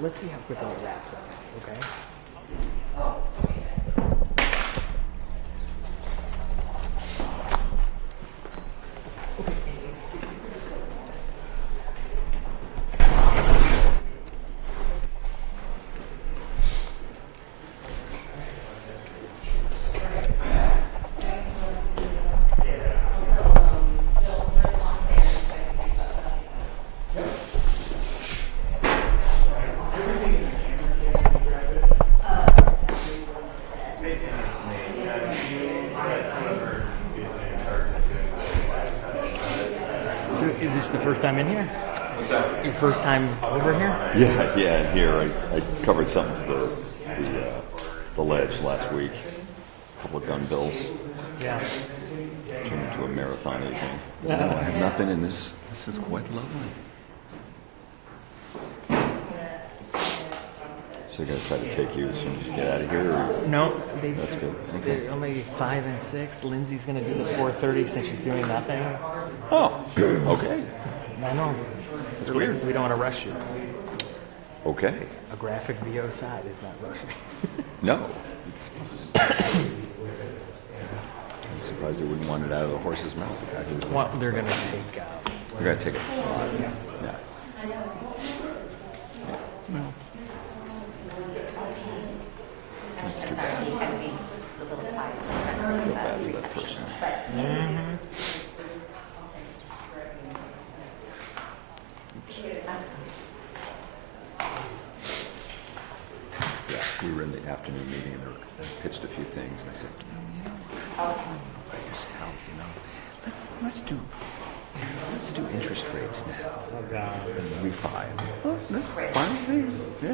let's see how quickly it wraps up, okay? Is this the first time in here? What's that? Your first time over here? Yeah, in here. I covered something for the ledge last week. A couple of gun bills. Yeah. Turned into a marathon evening. Yeah. No, I have not been in this. This is quite lovely. So you're going to try to take you as soon as you get out of here? Or? No, That's good. Okay. they're only 5 and 6. Lindsay's going to do the 4:30 since she's doing nothing. Oh, okay. I know. That's weird. We don't want to rush you. Okay. A graphic VO side is not rushing. No. I'm surprised they wouldn't want it out of the horse's mouth. Well, they're going to take They're going to take it. Yeah. Well, That's too bad. I feel bad for that person. Yeah, we were in the afternoon meeting and they pitched a few things and I said, just help, let's do interest rates now. oh God. And refi. Oh, that's fine. Yeah.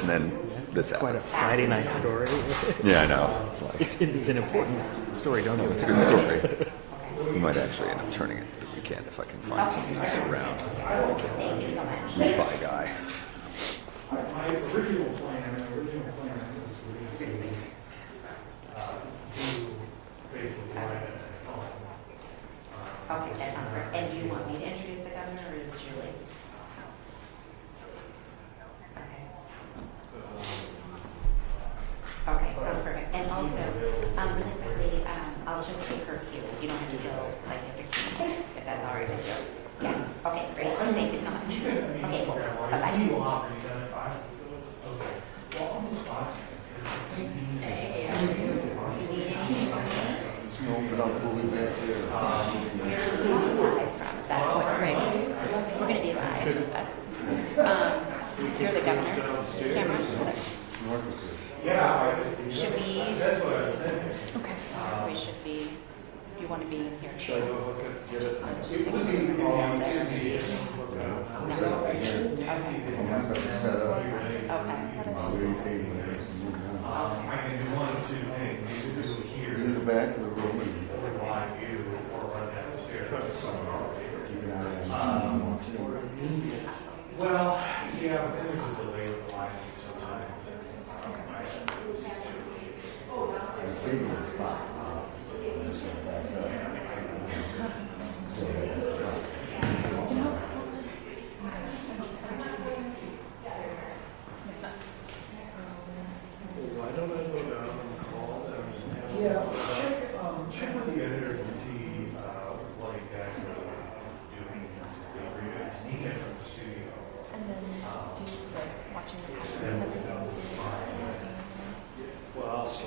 And then this Quite a happened. Friday night story. Yeah, I know. It's an important story, don't you? It's a good story. We might actually end up turning it the weekend if I can find some use around. Refi guy. My original plan was to do Facebook Live at my phone. Okay, that sounds great. And do you want me to introduce the governor or is Julie? Okay. Okay, sounds perfect. And also, really quickly, I'll just take her cue. You don't have to go like at the cue, if that's all right with you. Yeah, okay, great. Thank you so much. Okay, cool. Bye-bye. We're going to be live. You're the governor. Camera. Should we? Okay. We should be. You want to be in here? Should I go get it? I can do one of two things. Either do it here In the back of the room. with live view or run downstairs. Well, yeah, but then there's a delay with the live view sometimes. I'm saving the spot. I'm just gonna back up. So that's fine. Why don't I go down and call them? Yeah, check with the editors and see what exactly they're doing. It's needed from the studio. And then do like watching the patterns and everything too. Well, so.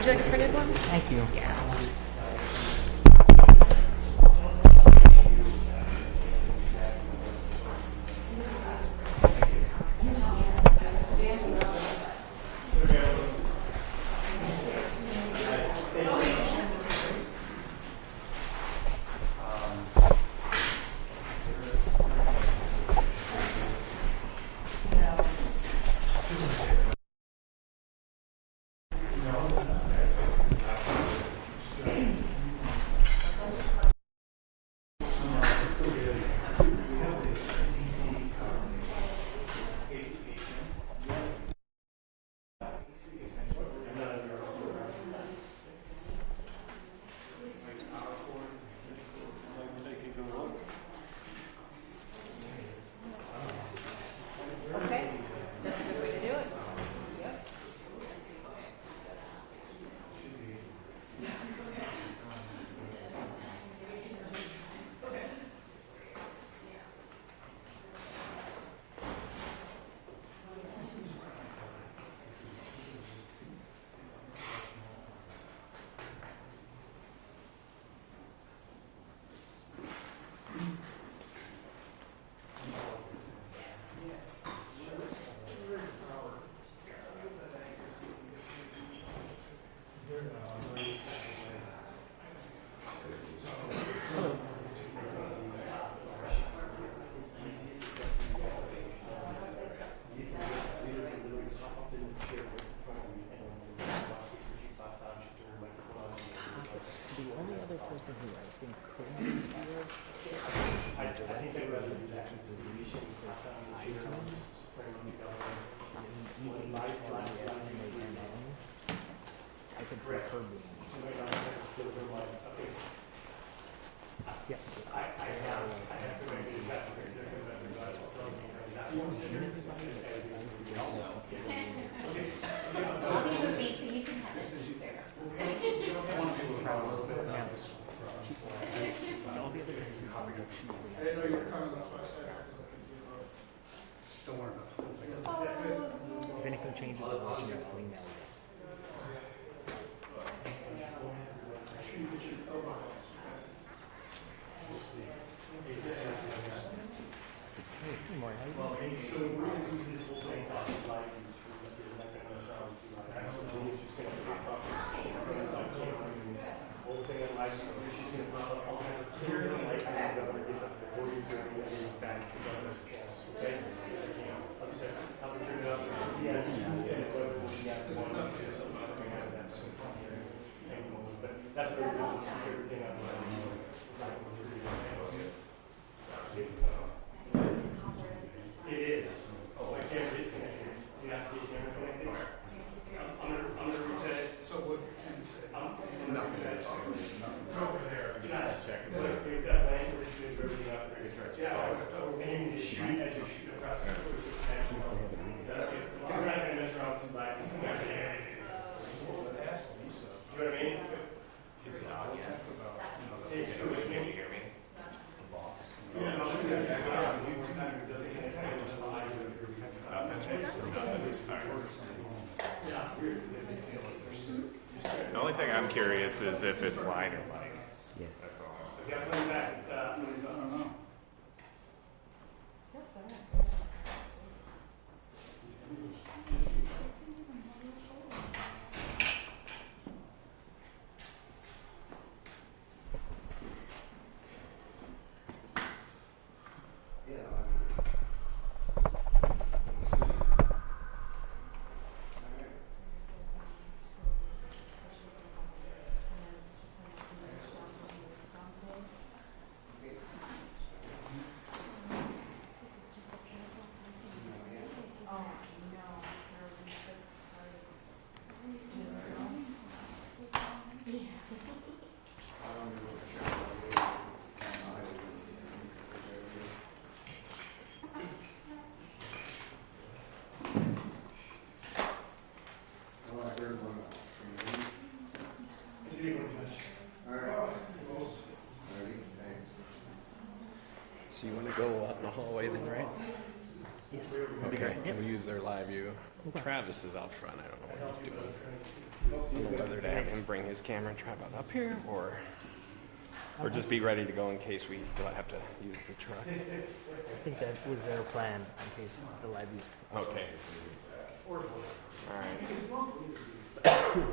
Would you like a printed one? Thank you. Okay. That's a good way to do it. Yep. The only other person who I think could be here is the director of the exhibition for Tribune. I could see her being yeah. Bobby would be, so you can have it there. All the other things we have is she's I didn't know you were coming, that's why I said that, because I could do it. Don't worry about it. if anything changes, I'll let you know. I'll email you. Hey, good morning. How you doing? The only thing I'm curious is if it's line or line. Yeah. That's all. So you want to go up the hallway then, right? Yes. Okay. Yep. We'll use their live view. Travis is out front. I don't know what he's doing. I don't know whether to have him bring his camera and tripod up here or just be ready to go in case we have to use the truck. I think that was their plan in case the live views. Okay. All right.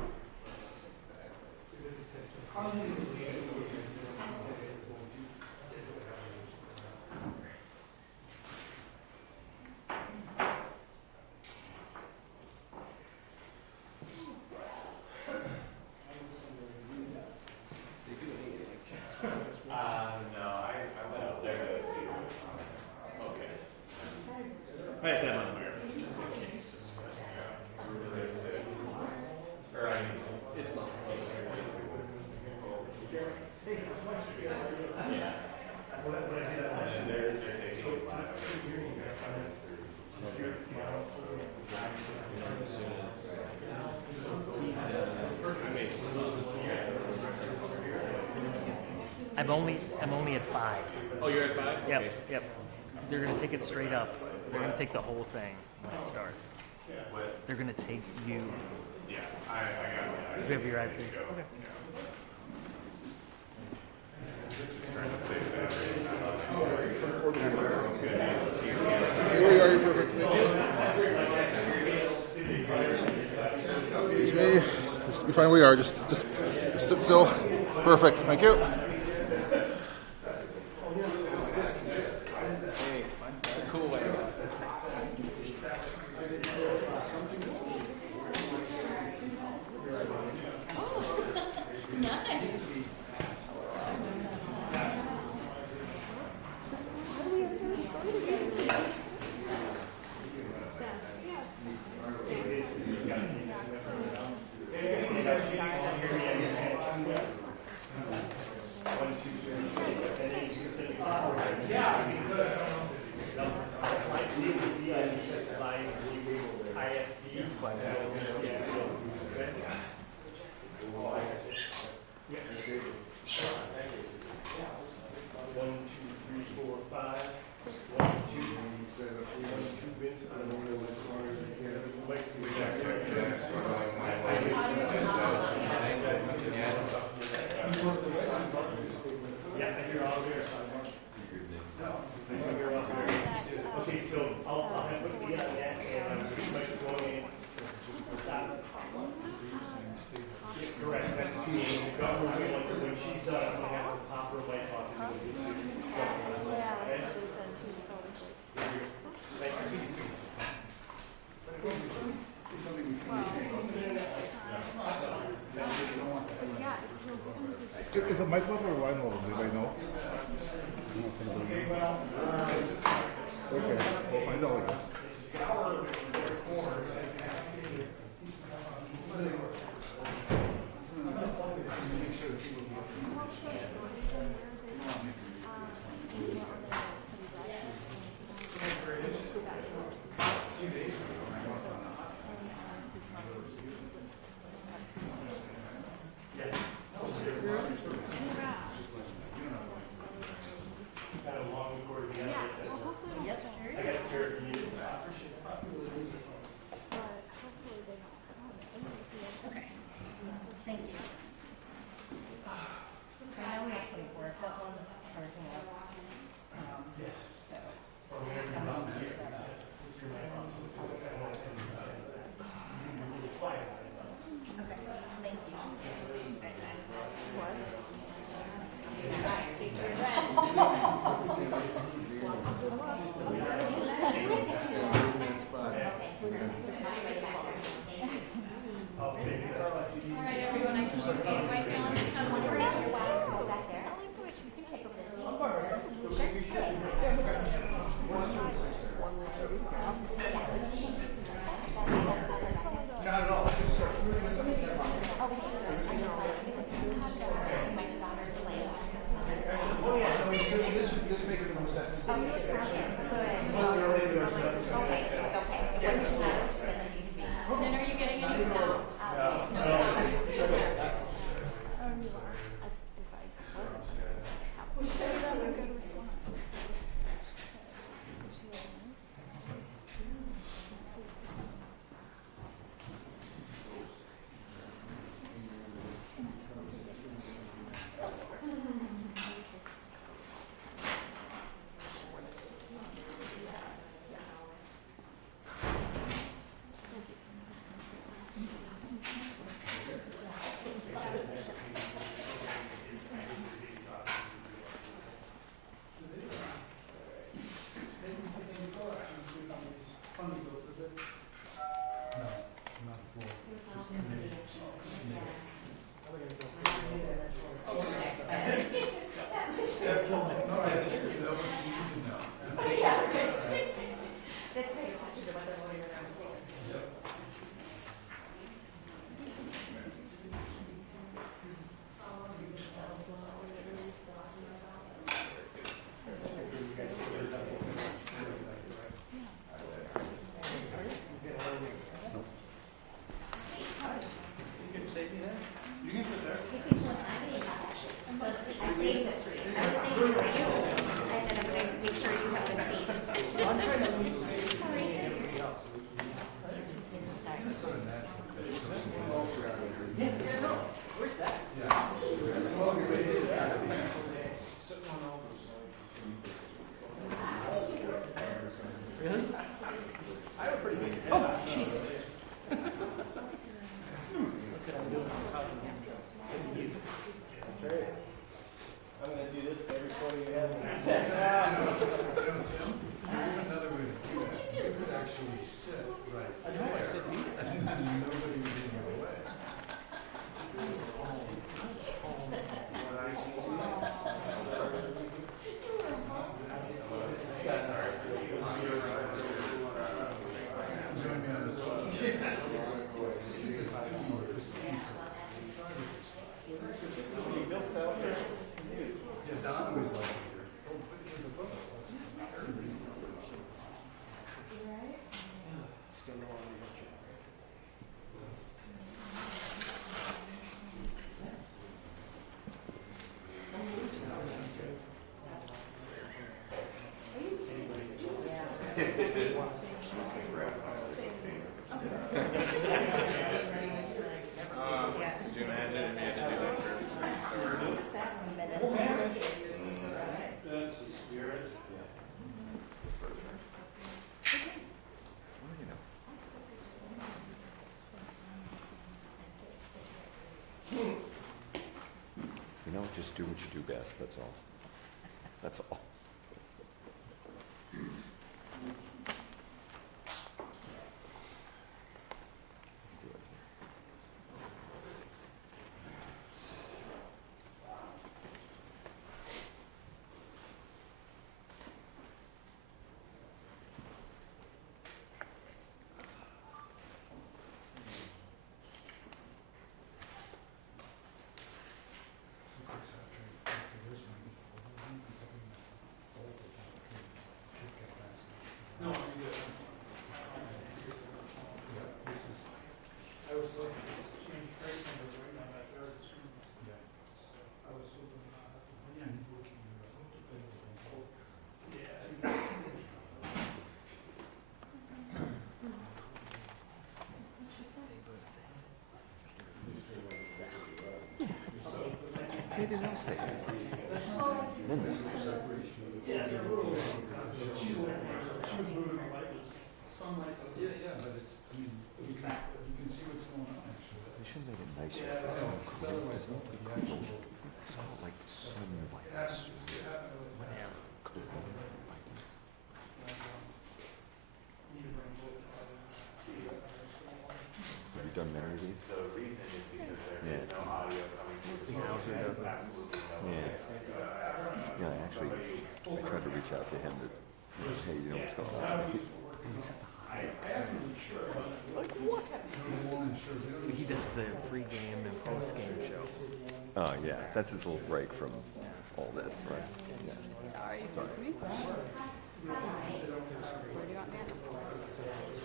I just have on the mirror, just in case. Or I mean, it's not. Yeah. There's I'm only at 5. Oh, you're at 5? Yep, Okay. yep. They're gonna take it straight up. They're gonna take the whole thing when it starts. They're gonna take you. Yeah, I got it. You have your IP. Okay. Here we are, you're perfect. Excuse me. You find where we are. Just sit still. Perfect. Thank you. Cool way. Okay, so I'll have it be on that, and I'm pretty much going in. Correct, that's two, the governor, when she's done, I'm gonna have her pop her light off and do this. Yeah, that's what they said too. So I was like, Is it mic level or line level? Do anybody know? Okay, we'll find out, I guess. Got a long cord, yeah. I got a spare for you. actually sit right I know, I said me. and nobody was in the way. Join me on this one. Yeah, Don was like, oh, put it in the book. Could you imagine if you had to do that for every store? That's the spirit. Well, you know. You know, just do what you do best, that's all. That's all. No, I mean, I was looking at this change price numbers right now, that yard is so I was hoping not have to. Yeah. Maybe they'll say it. Then there's She was moving the light, sunlight. Yeah, but it's, I mean, you can see what's going on actually. they should make it nicer. I know, it's otherwise not the actual. It's called like sunlight. Have you done many of these? The reason is because there Yeah. is no audio coming through the phone. There's absolutely no Yeah. way. Yeah, actually, I tried to reach out to him to, hey, you know what's going on? He does the pre-game and post-game show. Oh, yeah, that's his little break from all this, right? Yeah. Sorry, excuse me. Where do you want me at?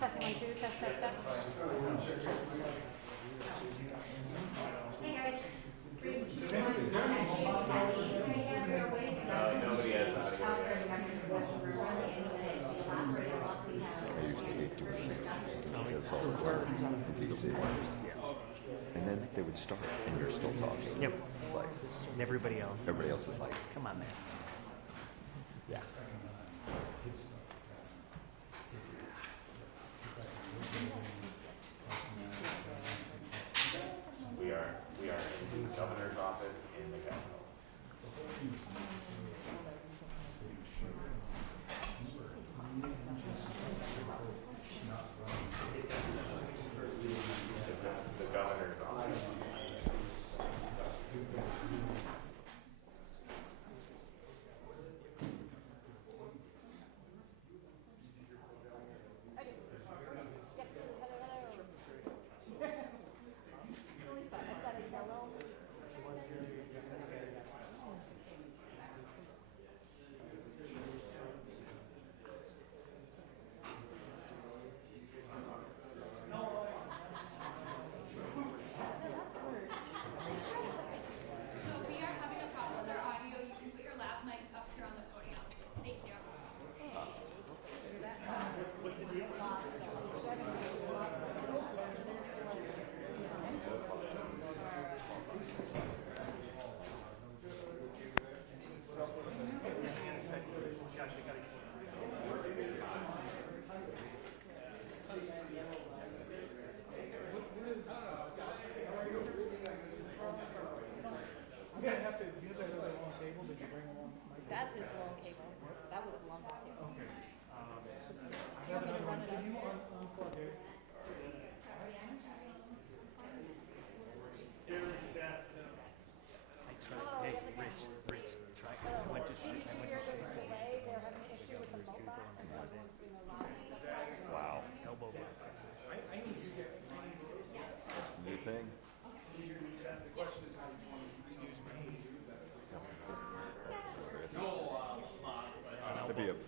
Testing 1, 2, test, test, test. Nobody has audio there. I used to hate doing things. That's all it was. It's easy. And then they would start, and you're still talking. Yep. It's like, And everybody else. everybody else is like, Come on, man. yeah. We are in the governor's office in the Capitol. The governor's office.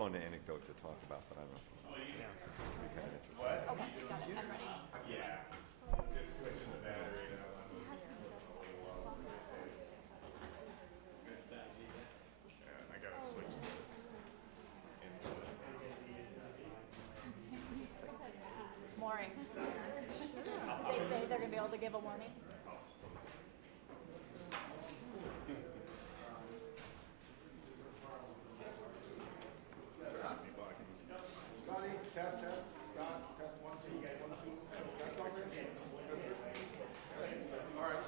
fun anecdote to talk about, but I don't know. Yeah. We've had it. Okay, got it. I'm ready. I gotta switch this. Mooring. Did they say they're gonna be able to give a warning? Scotty, test, test. Scott, test 1, 2, 1, 2. That's all good? All right.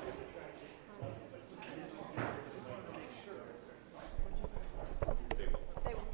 They will.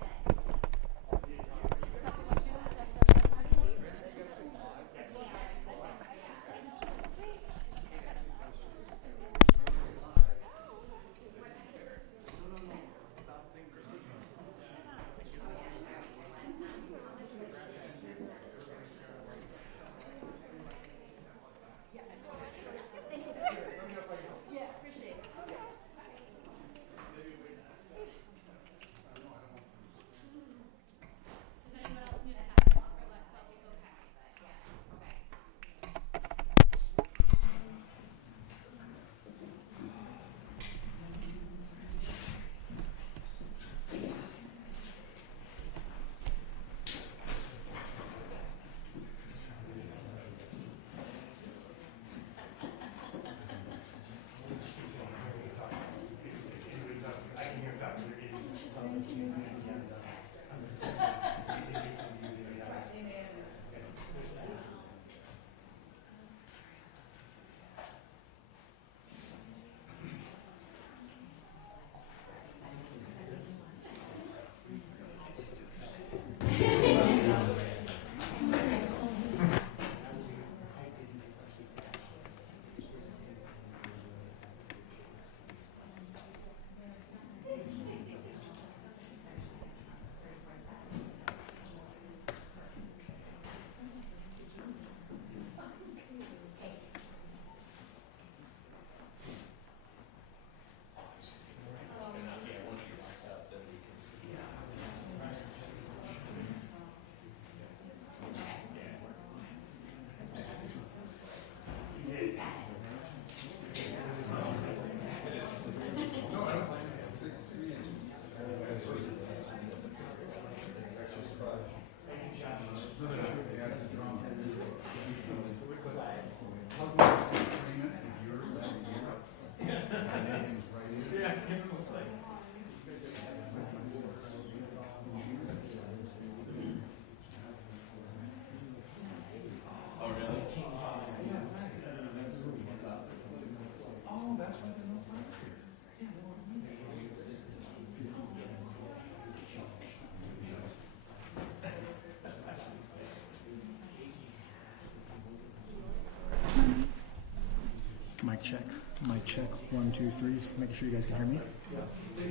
Mic check. Mic check. 1, 2, 3. Making sure you guys can hear me.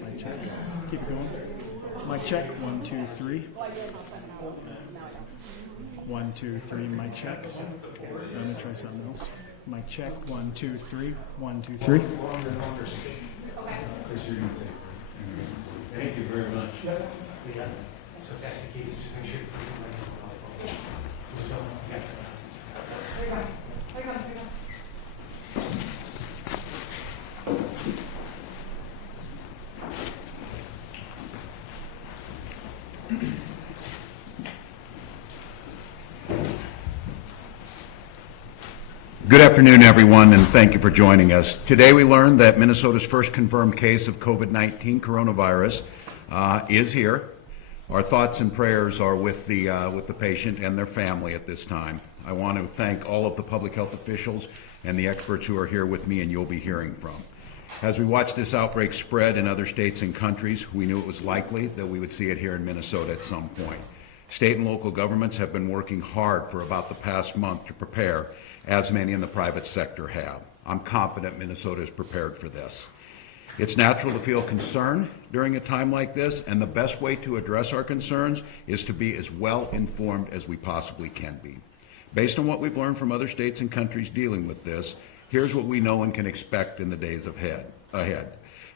Mic check. Keep it going. Mic check. 1, 2, 3. 1, 2, 3. Mic check. Let me try something else. Mic check. 1, 2, 3. 1, 2, 3. Thank you very much. So if that's the case, just make sure you put the microphone off. Good afternoon, everyone, and thank you for joining us. Today we learned that Minnesota's first confirmed case of COVID-19 coronavirus is here. Our thoughts and prayers are with the patient and their family at this time. I want to thank all of the public health officials and the experts who are here with me and you'll be hearing from. As we watch this outbreak spread in other states and countries, we knew it was likely that we would see it here in Minnesota at some point. State and local governments have been working hard for about the past month to prepare, as many in the private sector have. I'm confident Minnesota is prepared for this. It's natural to feel concern during a time like this, and the best way to address our concerns is to be as well informed as we possibly can be. Based on what we've learned from other states and countries dealing with this, here's what we know and can expect in the days ahead.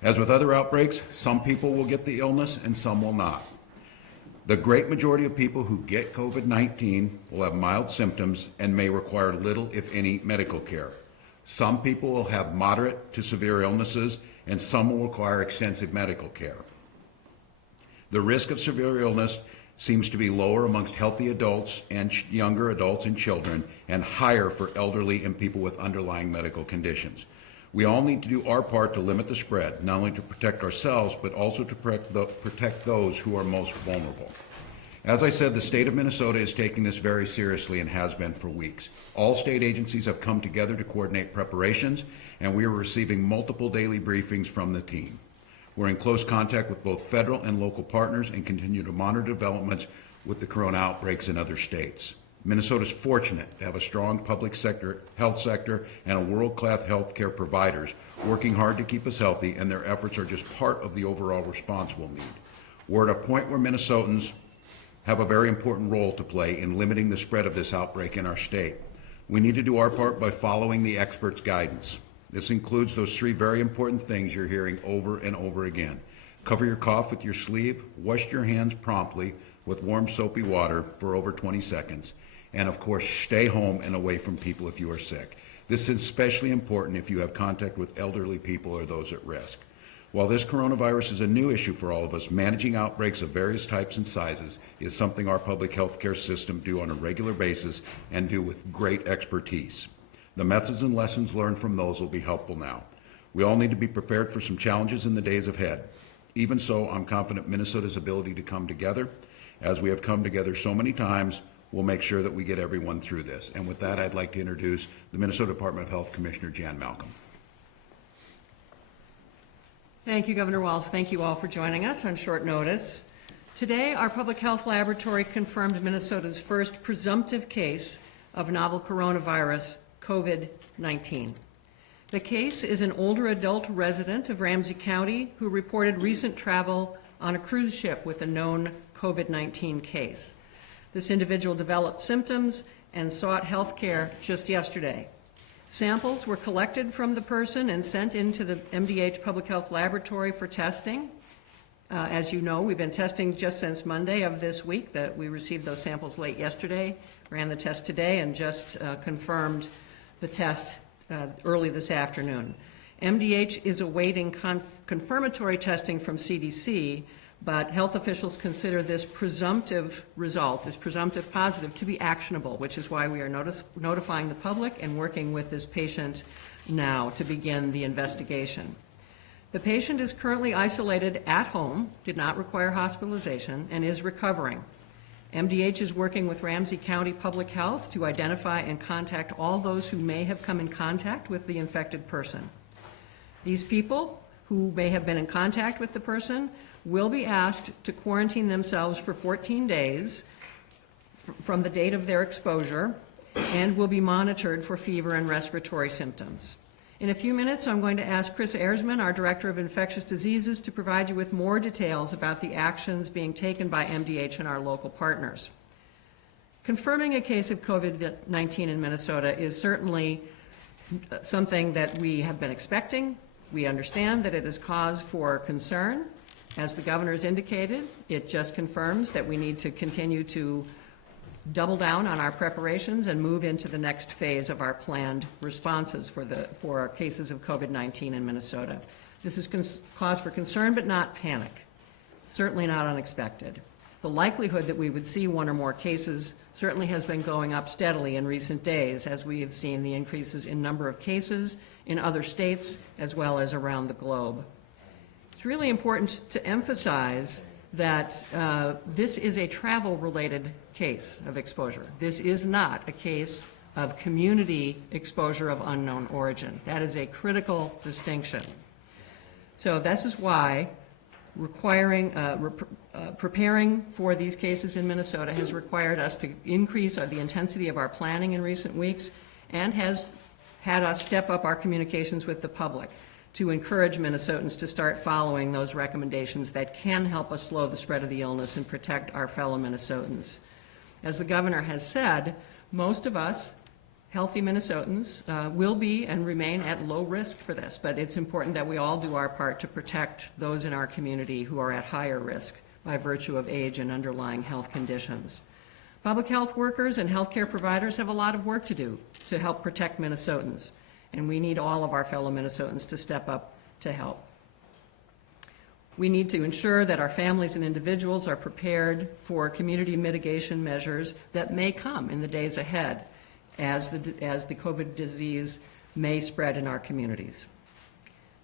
As with other outbreaks, some people will get the illness and some will not. The great majority of people who get COVID-19 will have mild symptoms and may require little, if any, medical care. Some people will have moderate to severe illnesses, and some will require extensive medical care. The risk of severe illness seems to be lower amongst healthy adults and younger adults and children, and higher for elderly and people with underlying medical conditions. We all need to do our part to limit the spread, not only to protect ourselves, but also to protect those who are most vulnerable. As I said, the state of Minnesota is taking this very seriously and has been for weeks. All state agencies have come together to coordinate preparations, and we are receiving multiple daily briefings from the team. We're in close contact with both federal and local partners and continue to monitor developments with the corona outbreaks in other states. Minnesota is fortunate to have a strong public sector, health sector, and a world-class healthcare providers working hard to keep us healthy, and their efforts are just part of the overall response we'll need. We're at a point where Minnesotans have a very important role to play in limiting the spread of this outbreak in our state. We need to do our part by following the experts' guidance. This includes those three very important things you're hearing over and over again. Cover your cough with your sleeve, wash your hands promptly with warm soapy water for over 20 seconds, and of course, stay home and away from people if you are sick. This is especially important if you have contact with elderly people or those at risk. While this coronavirus is a new issue for all of us, managing outbreaks of various types and sizes is something our public health care system do on a regular basis and do with great expertise. The methods and lessons learned from those will be helpful now. We all need to be prepared for some challenges in the days ahead. Even so, I'm confident Minnesota's ability to come together, as we have come together so many times, will make sure that we get everyone through this. And with that, I'd like to introduce the Minnesota Department of Health Commissioner Jan Malcolm. Thank you, Governor Walz. Thank you all for joining us on short notice. Today, our public health laboratory confirmed Minnesota's first presumptive case of novel coronavirus, COVID-19. The case is an older adult resident of Ramsey County who reported recent travel on a cruise ship with a known COVID-19 case. This individual developed symptoms and sought health care just yesterday. Samples were collected from the person and sent into the MDH Public Health Laboratory for testing. As you know, we've been testing just since Monday of this week. That we received those samples late yesterday, ran the test today, and just confirmed the test early this afternoon. MDH is awaiting confirmatory testing from CDC, but health officials consider this presumptive result, this presumptive positive, to be actionable, which is why we are notifying the public and working with this patient now to begin the investigation. The patient is currently isolated at home, did not require hospitalization, and is recovering. MDH is working with Ramsey County Public Health to identify and contact all those who may have come in contact with the infected person. These people who may have been in contact with the person will be asked to quarantine themselves for 14 days from the date of their exposure and will be monitored for fever and respiratory symptoms. In a few minutes, I'm going to ask Chris Erzman, our Director of Infectious Diseases, to provide you with more details about the actions being taken by MDH and our local partners. Confirming a case of COVID-19 in Minnesota is certainly something that we have been expecting. We understand that it is cause for concern. As the governor has indicated, it just confirms that we need to continue to double down on our preparations and move into the next phase of our planned responses for cases of COVID-19 in Minnesota. This is cause for concern, but not panic. Certainly not unexpected. The likelihood that we would see one or more cases certainly has been going up steadily in recent days, as we have seen the increases in number of cases in other states as well as around the globe. It's really important to emphasize that this is a travel-related case of exposure. This is not a case of community exposure of unknown origin. That is a critical distinction. So this is why preparing for these cases in Minnesota has required us to increase the intensity of our planning in recent weeks and has had us step up our communications with the public to encourage Minnesotans to start following those recommendations that can help us slow the spread of the illness and protect our fellow Minnesotans. As the governor has said, most of us, healthy Minnesotans, will be and remain at low risk for this, but it's important that we all do our part to protect those in our community who are at higher risk, by virtue of age and underlying health conditions. Public health workers and healthcare providers have a lot of work to do to help protect Minnesotans, and we need all of our fellow Minnesotans to step up to help. We need to ensure that our families and individuals are prepared for community mitigation measures that may come in the days ahead as the COVID disease may spread in our communities.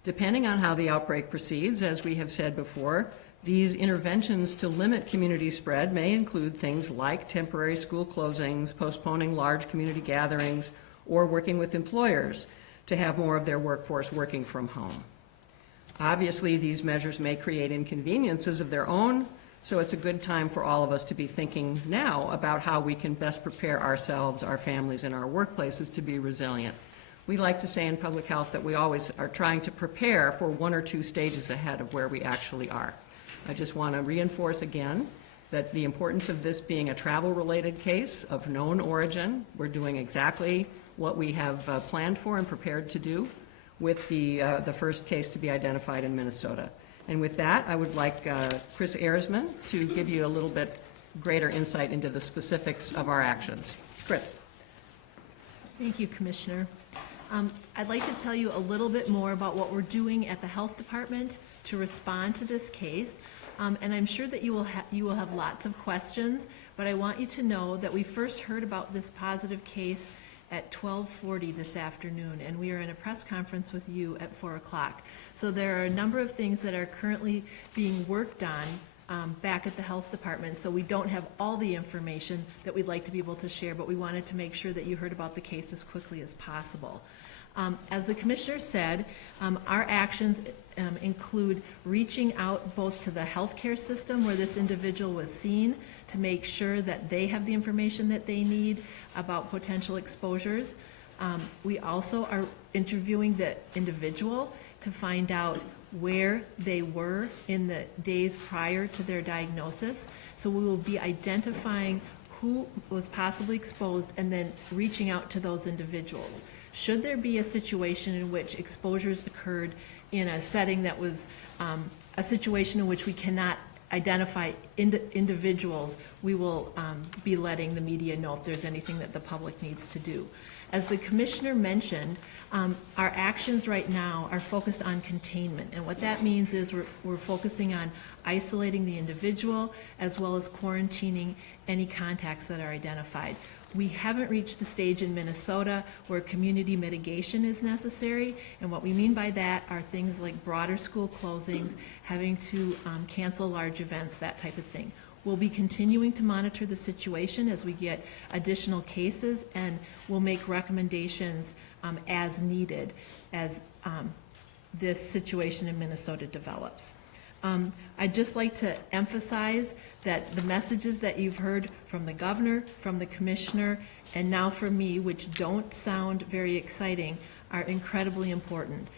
Depending on how the outbreak proceeds, as we have said before, these interventions to limit community spread may include things like temporary school closings, postponing large community gatherings, or working with employers to have more of their workforce working from home. Obviously, these measures may create inconveniences of their own, so it's a good time for all of us to be thinking now about how we can best prepare ourselves, our families, and our workplaces to be resilient. We like to say in public health that we always are trying to prepare for 1 or 2 stages ahead of where we actually are. I just want to reinforce again that the importance of this being a travel-related case of known origin. We're doing exactly what we have planned for and prepared to do with the first case to be identified in Minnesota. And with that, I would like Chris Erzman to give you a little bit greater insight into the specifics of our actions. Chris. Thank you, Commissioner. I'd like to tell you a little bit more about what we're doing at the Health Department to respond to this case. And I'm sure that you will have lots of questions, but I want you to know that we first heard about this positive case at 12:40 this afternoon, and we are in a press conference with you at 4 o'clock. So there are a number of things that are currently being worked on back at the Health Department, so we don't have all the information that we'd like to be able to share, but we wanted to make sure that you heard about the case as quickly as possible. As the Commissioner said, our actions include reaching out both to the healthcare system where this individual was seen to make sure that they have the information that they need about potential exposures. We also are interviewing the individual to find out where they were in the days prior to their diagnosis. So we will be identifying who was possibly exposed and then reaching out to those individuals. Should there be a situation in which exposures occurred in a setting that was a situation in which we cannot identify individuals, we will be letting the media know if there's anything that the public needs to do. As the Commissioner mentioned, our actions right now are focused on containment, and what that means is we're focusing on isolating the individual as well as quarantining any contacts that are identified. We haven't reached the stage in Minnesota where community mitigation is necessary, and what we mean by that are things like broader school closings, having to cancel large events, that type of thing. We'll be continuing to monitor the situation as we get additional cases, and we'll make recommendations as needed as this situation in Minnesota develops. I'd just like to emphasize that the messages that you've heard from the governor, from the commissioner, and now from me, which don't sound very exciting, are incredibly important.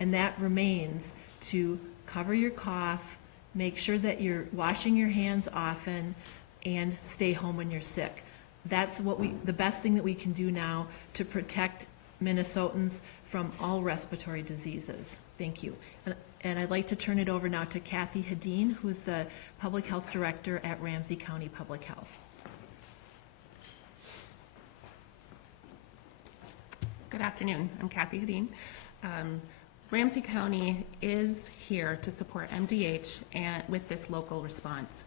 And that remains to cover your cough, make sure that you're washing your hands often, and stay home when you're sick. That's the best thing that we can do now to protect Minnesotans from all respiratory diseases. Thank you. And I'd like to turn it over now to Kathy Hedin, who's the Public Health Director at Ramsey County Public Health. Good afternoon. I'm Kathy Hedin. Ramsey County is here to support MDH with this local response.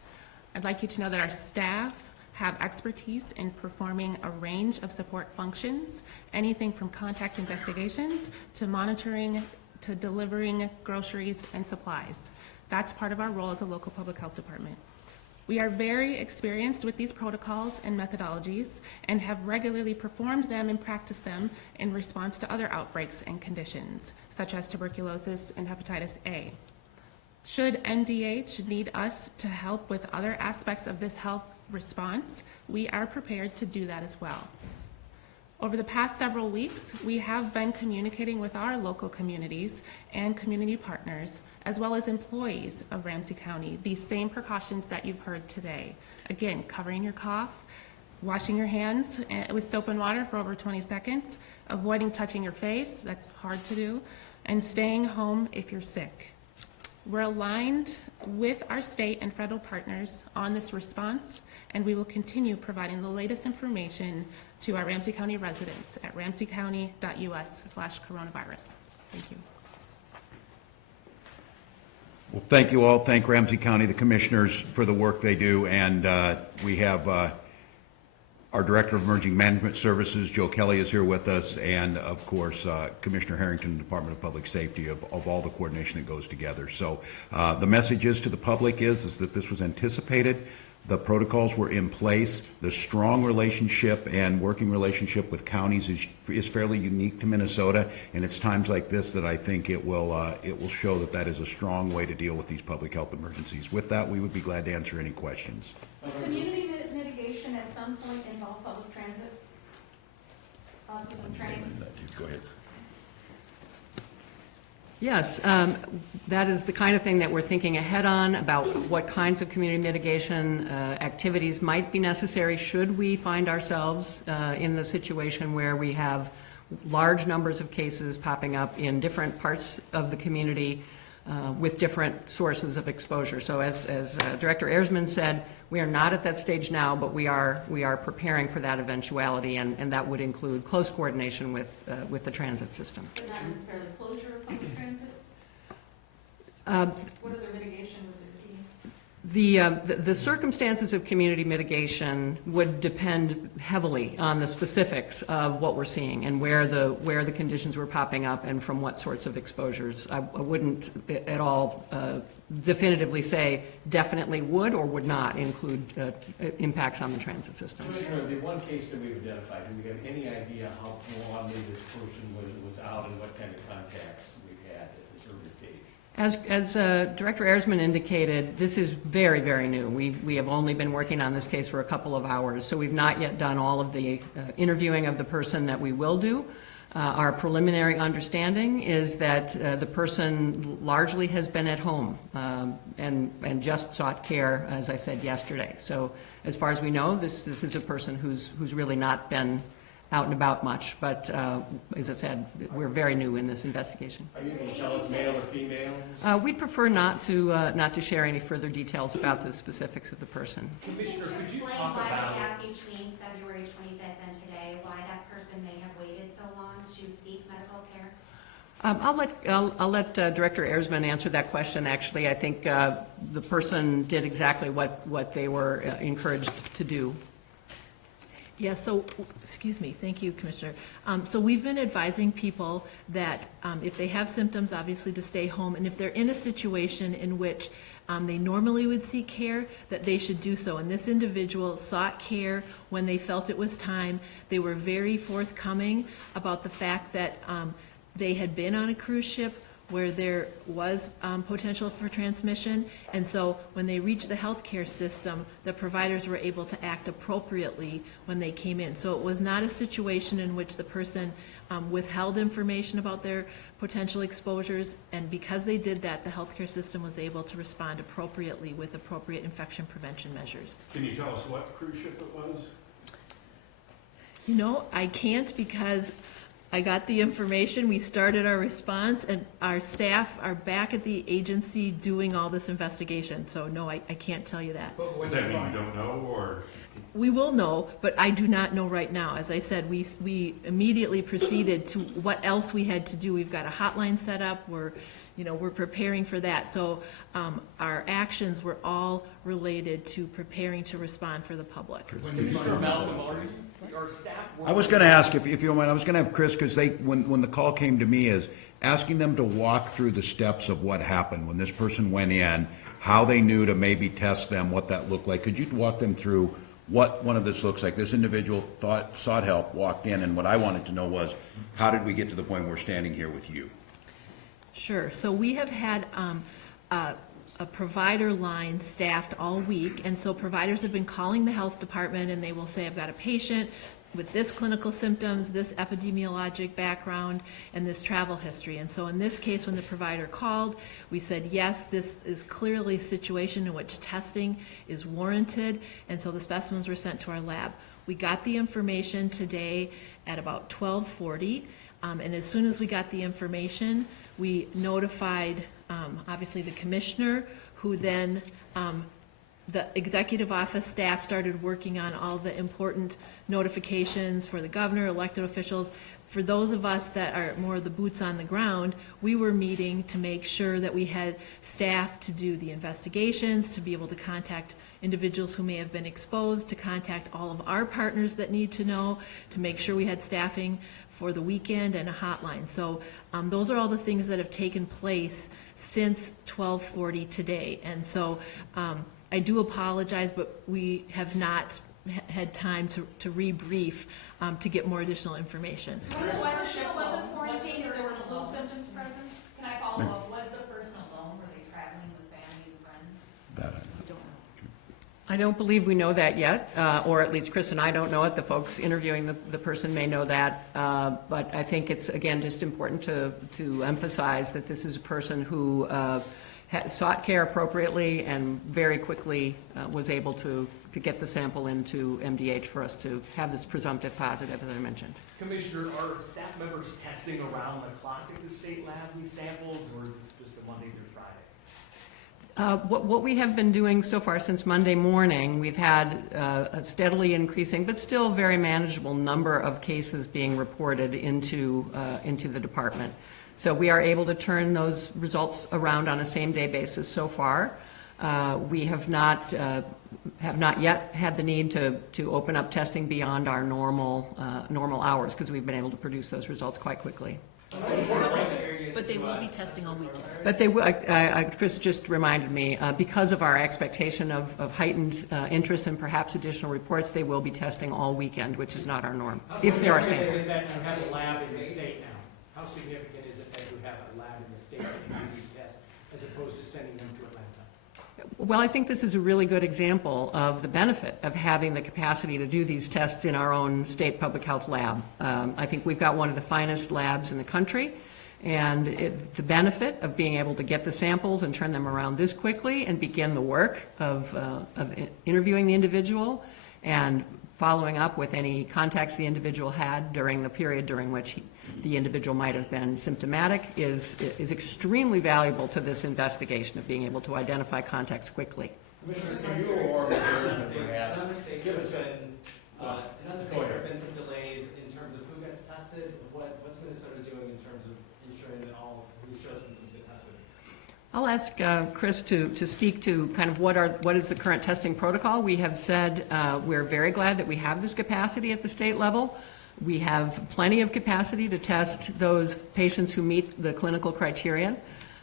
I'd like you to know that our staff have expertise in performing a range of support functions, anything from contact investigations to monitoring to delivering groceries and supplies. That's part of our role as a local public health department. We are very experienced with these protocols and methodologies and have regularly performed them and practiced them in response to other outbreaks and conditions, such as tuberculosis and hepatitis A. Should MDH need us to help with other aspects of this health response, we are prepared to do that as well. Over the past several weeks, we have been communicating with our local communities and community partners, as well as employees of Ramsey County, these same precautions that you've heard today. Again, covering your cough, washing your hands with soap and water for over 20 seconds, avoiding touching your face, that's hard to do, and staying home if you're sick. We're aligned with our state and federal partners on this response, and we will continue providing the latest information to our Ramsey County residents at ramseycounty.us/coronavirus. Thank you. Well, thank you all. Thank Ramsey County, the commissioners, for the work they do. And we have our Director of Emerging Management Services, Joe Kelly, is here with us. And, of course, Commissioner Harrington, Department of Public Safety, of all the coordination that goes together. So the message is to the public is that this was anticipated. The protocols were in place. The strong relationship and working relationship with counties is fairly unique to Minnesota, and it's times like this that I think it will show that that is a strong way to deal with these public health emergencies. With that, we would be glad to answer any questions. Community mitigation at some point involve public transit? Also some trains? Go ahead. Yes, that is the kind of thing that we're thinking ahead on about what kinds of community mitigation activities might be necessary should we find ourselves in the situation where we have large numbers of cases popping up in different parts of the community with different sources of exposure. So as Director Erzman said, we are not at that stage now, but we are preparing for that eventuality, and that would include close coordination with the transit system. But not necessarily closure of public transit? What other mitigation was there key? The circumstances of community mitigation would depend heavily on the specifics of what we're seeing and where the conditions were popping up and from what sorts of exposures. I wouldn't at all definitively say definitely would or would not include impacts on the transit system. Commissioner, the one case that we've identified, do we have any idea how broadly this person was out and what kind of contacts we've had at this early stage? As Director Erzman indicated, this is very, very new. We have only been working on this case for a couple of hours, so we've not yet done all of the interviewing of the person that we will do. Our preliminary understanding is that the person largely has been at home and just sought care, as I said yesterday. So as far as we know, this is a person who's really not been out and about much, but as I said, we're very new in this investigation. Are you going to tell us male or female? We'd prefer not to share any further details about the specifics of the person. Commissioner, could you Explain talk why about the gap between February 25th and today, why that person may have waited so long to seek medical care? I'll let Director Erzman answer that question. Actually, I think the person did exactly what they were encouraged to do. Yeah, so, excuse me, thank you, Commissioner. So we've been advising people that if they have symptoms, obviously to stay home, and if they're in a situation in which they normally would seek care, that they should do so. And this individual sought care when they felt it was time. They were very forthcoming about the fact that they had been on a cruise ship where there was potential for transmission, and so when they reached the healthcare system, the providers were able to act appropriately when they came in. So it was not a situation in which the person withheld information about their potential exposures, and because they did that, the healthcare system was able to respond appropriately with appropriate infection prevention measures. Can you tell us what cruise ship it was? You know, I can't because I got the information, we started our response, and our staff are back at the agency doing all this investigation. So no, I can't tell you that. Does that mean you don't know, or? We will know, but I do not know right now. As I said, we immediately proceeded to what else we had to do. We've got a hotline set up. We're preparing for that. So our actions were all related to preparing to respond for the public. I was going to ask, if you don't mind, I was going to have Chris, because when the call came to me, is asking them to walk through the steps of what happened when this person went in, how they knew to maybe test them, what that looked like. Could you walk them through what one of this looks like? This individual sought help, walked in, and what I wanted to know was, how did we get to the point where we're standing here with you? Sure. So we have had a provider line staffed all week, and so providers have been calling the health department, and they will say, I've got a patient with this clinical symptoms, this epidemiologic background, and this travel history. And so in this case, when the provider called, we said, yes, this is clearly a situation in which testing is warranted, and so the specimens were sent to our lab. We got the information today at about 12:40, and as soon as we got the information, we notified obviously the commissioner, who then the executive office staff started working on all the important notifications for the governor, elected officials. For those of us that are more the boots on the ground, we were meeting to make sure that we had staff to do the investigations, to be able to contact individuals who may have been exposed, to contact all of our partners that need to know, to make sure we had staffing for the weekend and a hotline. So those are all the things that have taken place since 12:40 today. And so I do apologize, but we have not had time to rebrief to get more additional information. wasn't quarantined and there were flu symptoms present? Can I follow up? Was the person alone? Were they traveling with family and friends? I don't believe we know that yet, or at least Chris and I don't know it. The folks interviewing the person may know that. But I think it's, again, just important to emphasize that this is a person who sought care appropriately and very quickly was able to get the sample into MDH for us to have this presumptive positive, as I mentioned. Commissioner, are staff members testing around the clock at the state lab these samples, or is this just a Monday through Friday? What we have been doing so far since Monday morning, we've had a steadily increasing, but still very manageable number of cases being reported into the department. So we are able to turn those results around on a same-day basis so far. We have not yet had the need to open up testing beyond our normal hours, because we've been able to produce those results quite quickly. But they will be testing all weekend. But they will, Chris just reminded me, because of our expectation of heightened interest and perhaps additional reports, they will be testing all weekend, which is not our norm, if there are samples. Is it that you have a lab in the state now? How significant is it that you have a lab in the state that can do these tests, as opposed to sending them to Atlanta? Well, I think this is a really good example of the benefit of having the capacity to do these tests in our own state public health lab. I think we've got one of the finest labs in the country, and the benefit of being able to get the samples and turn them around this quickly and begin the work of interviewing the individual and following up with any contacts the individual had during the period during which the individual might have been symptomatic is extremely valuable to this investigation of being able to identify contacts quickly. Commissioner, can you or perhaps give us there have been some delays in terms of who gets tested. What's Minnesota doing in terms of ensuring that all who show symptoms get tested? I'll ask Chris to speak to kind of what is the current testing protocol. We have said we're very glad that we have this capacity at the state level. We have plenty of capacity to test those patients who meet the clinical criteria,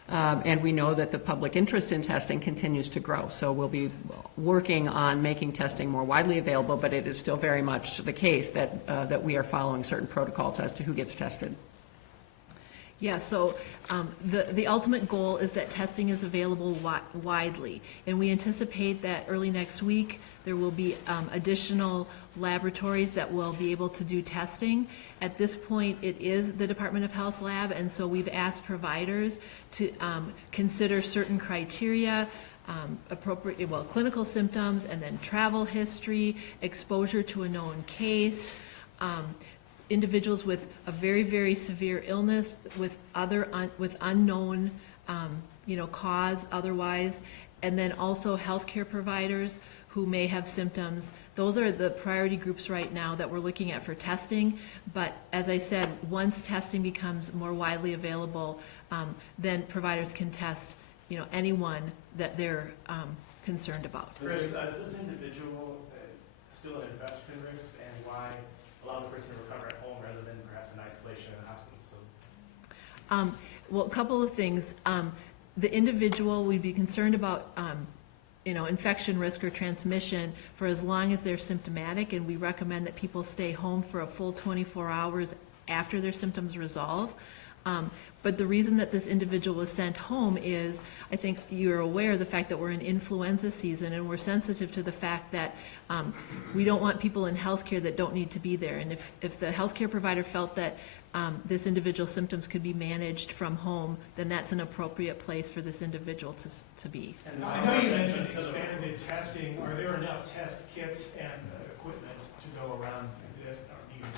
and we know that the public interest in testing continues to grow. So we'll be working on making testing more widely available, but it is still very much the case that we are following certain protocols as to who gets tested. Yeah, so the ultimate goal is that testing is available widely, and we anticipate that early next week there will be additional laboratories that will be able to do testing. At this point, it is the Department of Health lab, and so we've asked providers to consider certain criteria, clinical symptoms, and then travel history, exposure to a known case, individuals with a very, very severe illness with unknown cause otherwise, and then also healthcare providers who may have symptoms. Those are the priority groups right now that we're looking at for testing. But as I said, once testing becomes more widely available, then providers can test anyone that they're concerned about. Chris, is this individual still an infection risk, and why allow the person to recover at home rather than perhaps in isolation in a hospital facility? Well, a couple of things. The individual, we'd be concerned about infection risk or transmission for as long as they're symptomatic, and we recommend that people stay home for a full 24 hours after their symptoms resolve. But the reason that this individual was sent home is, I think you're aware of the fact that we're in influenza season, and we're sensitive to the fact that we don't want people in healthcare that don't need to be there. And if the healthcare provider felt that this individual's symptoms could be managed from home, then that's an appropriate place for this individual to be. And I know you mentioned expanded testing. Are there enough test kits and equipment to go around that are needed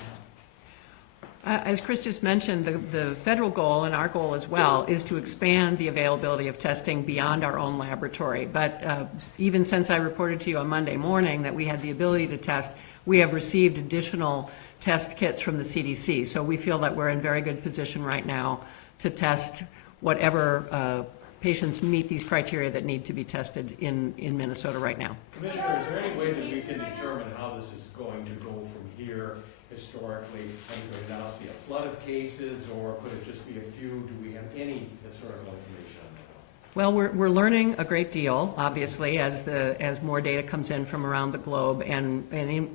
now? As Chris just mentioned, the federal goal and our goal as well is to expand the availability of testing beyond our own laboratory. But even since I reported to you on Monday morning that we had the ability to test, we have received additional test kits from the CDC. So we feel that we're in very good position right now to test whatever patients meet these criteria that need to be tested in Minnesota right now. Commissioner, is there any way that we can determine how this is going to go from here historically? Are we going to now see a flood of cases, or could it just be a few? Do we have any historical information on that? Well, we're learning a great deal, obviously, as more data comes in from around the globe and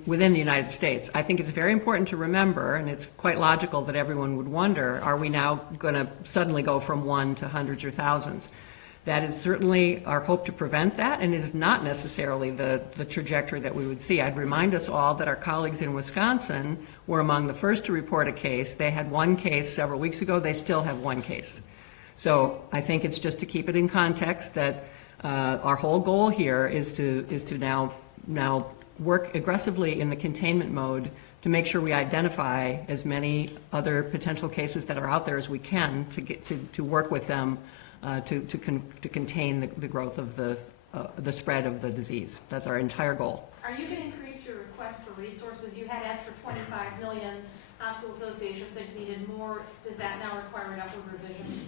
within the United States. I think it's very important to remember, and it's quite logical that everyone would wonder, are we now going to suddenly go from 1 to hundreds or thousands? That is certainly our hope to prevent that, and is not necessarily the trajectory that we would see. I'd remind us all that our colleagues in Wisconsin were among the first to report a case. They had one case several weeks ago. They still have one case. So I think it's just to keep it in context that our whole goal here is to now work aggressively in the containment mode to make sure we identify as many other potential cases that are out there as we can to work with them to contain the growth of the spread of the disease. That's our entire goal. Are you going to increase your request for resources? You had asked for 25 million. Hospital associations said you needed more. Does that now require an upward revision?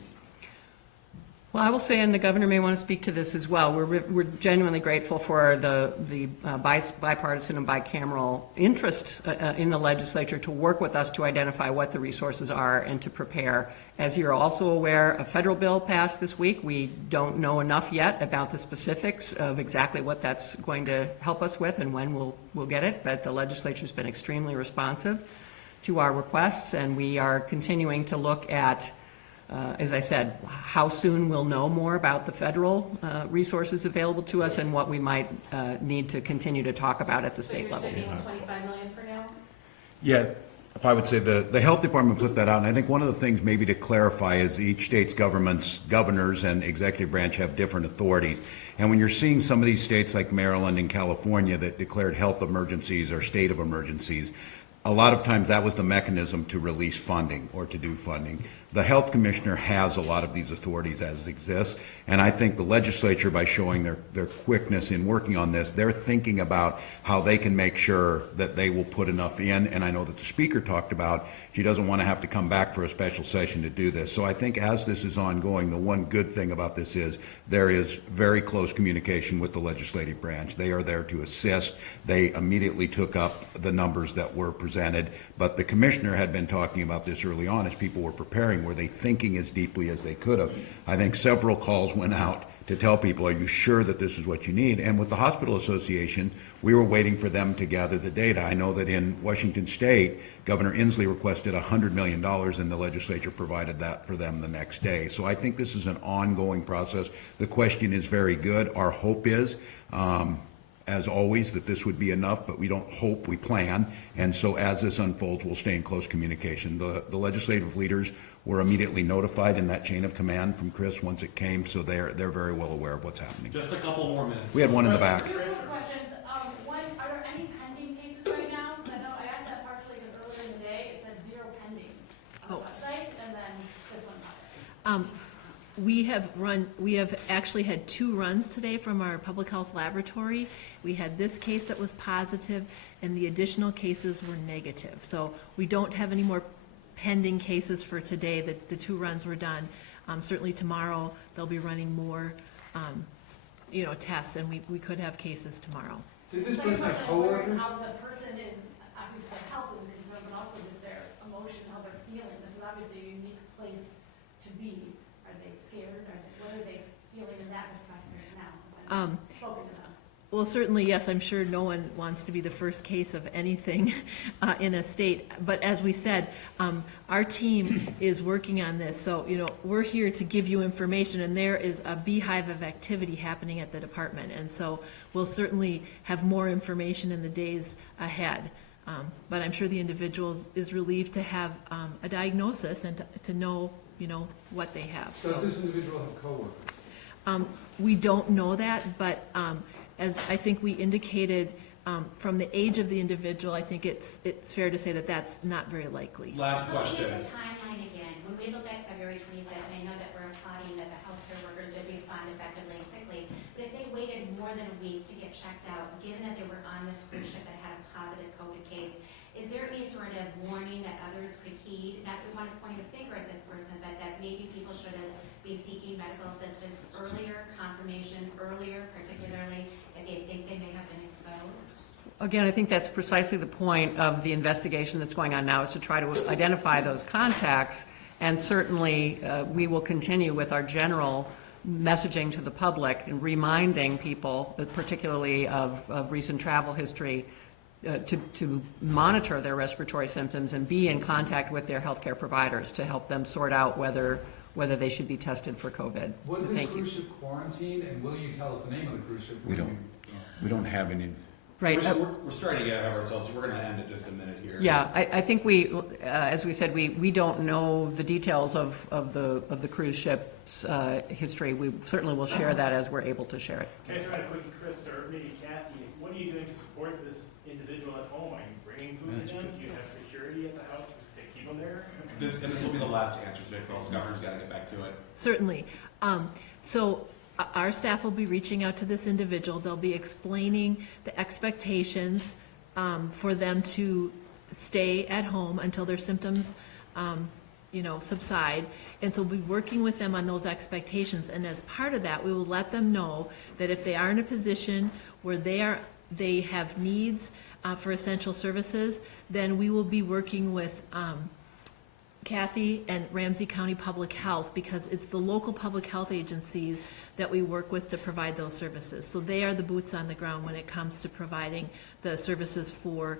Well, I will say, and the governor may want to speak to this as well, we're genuinely grateful for the bipartisan and bicameral interest in the legislature to work with us to identify what the resources are and to prepare. As you're also aware, a federal bill passed this week. We don't know enough yet about the specifics of exactly what that's going to help us with and when we'll get it, but the legislature's been extremely responsive to our requests, and we are continuing to look at as I said, how soon we'll know more about the federal resources available to us and what we might need to continue to talk about at the state level. So you're saying 25 million for now? Yeah, if I would say the health department put that out, and I think one of the things maybe to clarify is each state's governors and executive branch have different authorities. And when you're seeing some of these states like Maryland and California that declared health emergencies or state of emergencies, a lot of times that was the mechanism to release funding or to do funding. The health commissioner has a lot of these authorities as exists, and I think the legislature, by showing their quickness in working on this, they're thinking about how they can make sure that they will put enough in, and I know that the speaker talked about she doesn't want to have to come back for a special session to do this. So I think as this is ongoing, the one good thing about this is there is very close communication with the legislative branch. They are there to assist. They immediately took up the numbers that were presented, but the commissioner had been talking about this early on as people were preparing. Were they thinking as deeply as they could have? I think several calls went out to tell people, are you sure that this is what you need? And with the hospital association, we were waiting for them to gather the data. I know that in Washington State, Governor Inslee requested $100 million, and the legislature provided that for them the next day. So I think this is an ongoing process. The question is very good. Our hope is, as always, that this would be enough, but we don't hope, we plan. And so as this unfolds, we'll stay in close communication. The legislative leaders were immediately notified in that chain of command from Chris once it came, so they're very well aware of what's happening. Just a couple more minutes. We had one in the back. Two quick questions. One, are there any pending cases right now? Because I know I asked that partially because earlier in the day it said 0 pending on the website, and then this one not there. We have actually had 2 runs today from our public health laboratory. We had this case that was positive, and the additional cases were negative. So we don't have any more pending cases for today. The 2 runs were done. Certainly tomorrow they'll be running more, tests, and we could have cases tomorrow. Did this person have coworkers? How the person is, obviously their health is a concern, but also just their emotion, how they're feeling. This is obviously a unique place to be. Are they scared? What are they feeling in that respect right now? Spoken to them. Well, certainly, yes, I'm sure no one wants to be the first case of anything in a state. But as we said, our team is working on this. So, we're here to give you information, and there is a beehive of activity happening at the department. And so we'll certainly have more information in the days ahead. But I'm sure the individual is relieved to have a diagnosis and to know, what they have. Does this individual have coworkers? We don't know that, but as I think we indicated from the age of the individual, I think it's fair to say that that's not very likely. Last question. Look at the timeline again. When we look at February 25th, and I know that we're applauding that the healthcare workers did respond effectively and quickly, but if they waited more than a week to get checked out, given that they were on this cruise ship that had a positive COVID case, is there any sort of warning that others could heed? Not that we want to point a finger at this person, but that maybe people should be seeking medical assistance earlier, confirmation earlier, particularly if they think they may have been exposed? Again, I think that's precisely the point of the investigation that's going on now, is to try to identify those contacts. And certainly, we will continue with our general messaging to the public and reminding people, particularly of recent travel history, to monitor their respiratory symptoms and be in contact with their healthcare providers to help them sort out whether they should be tested for COVID. Was this cruise ship quarantined, and will you tell us the name of the cruise ship? We don't have any. Right. We're starting to get ahead of ourselves, so we're going to end in just a minute here. Yeah, I think we, as we said, we don't know the details of the cruise ship's history. We certainly will share that as we're able to share it. Can I try to quickly, Chris, or maybe Kathy, what are you doing to support this individual at home? Are you bringing food to them? Do you have security at the house to keep them there? This will be the last answer today, folks. Governor's got to get back to it. Certainly. So our staff will be reaching out to this individual. They'll be explaining the expectations for them to stay at home until their symptoms, subside. And so we'll be working with them on those expectations. And as part of that, we will let them know that if they are in a position where they have needs for essential services, then we will be working with Kathy and Ramsey County Public Health, because it's the local public health agencies that we work with to provide those services. So they are the boots on the ground when it comes to providing the services for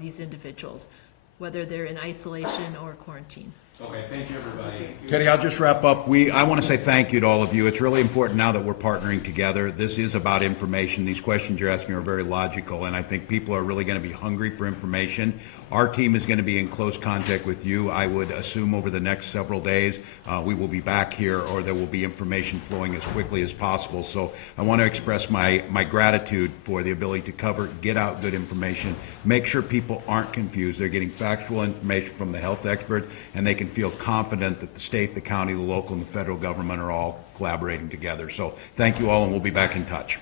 these individuals, whether they're in isolation or quarantine. Okay, thank you, everybody. Teddy, I'll just wrap up. I want to say thank you to all of you. It's really important now that we're partnering together. This is about information. These questions you're asking are very logical, and I think people are really going to be hungry for information. Our team is going to be in close contact with you. I would assume over the next several days we will be back here, or there will be information flowing as quickly as possible. So I want to express my gratitude for the ability to get out good information, make sure people aren't confused. They're getting factual information from the health expert, and they can feel confident that the state, the county, the local, and the federal government are all collaborating together. So thank you all, and we'll be back in touch.